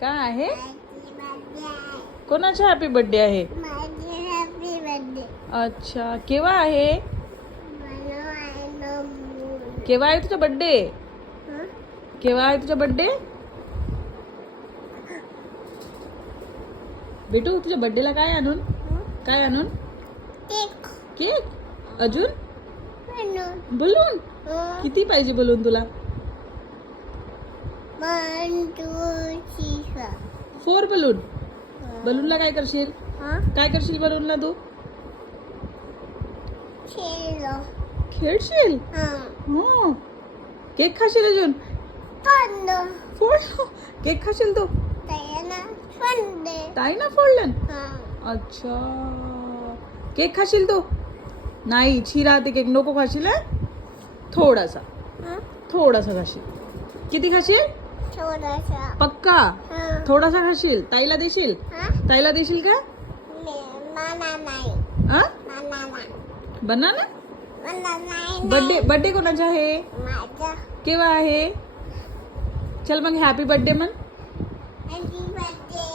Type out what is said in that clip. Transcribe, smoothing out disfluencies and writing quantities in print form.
काय आहे? माझी बर्थडे आहे. कोणाचा हॅपी बर्थडे आहे? माझी हॅपी बर्थडे. अच्छा, केव्हा आहे? मला आहे नंबर. केव्हा आहे तुझा बर्थडे? केव्हा आहे तुझा बर्थडे? बेटू, तुझ्या बर्थडेला काय आणून? काय आणून? केक. केक? अजून? म्हणून बलून? किती पाहिजे बलून तुला? 1 2 3 4 बलून. बलूनला काय करशील? काय करशील बलूनला तू? खेळलो. खेळशील? हो. केक खाशील अजून? फंड. फोड. केक खाशील तू? त्याला फंड. ताई ना फोडलं? अच्छा. केक खाशील तू? नाही, छी राहते केक, नको खाशील. थोडासा थोडासा खाशील. किती खाशील? थोडासा. पक्का? थोडासा खाशील. ताईला देशील? ताईला देशील का? मला नाही. हा? मला नाही. बनाना? मला नाही. बर्थडे बर्थडे कोणाचा आहे? माझा केव्हा आहे? चल मग हॅपी बर्थडे म्हण. Happy birthday.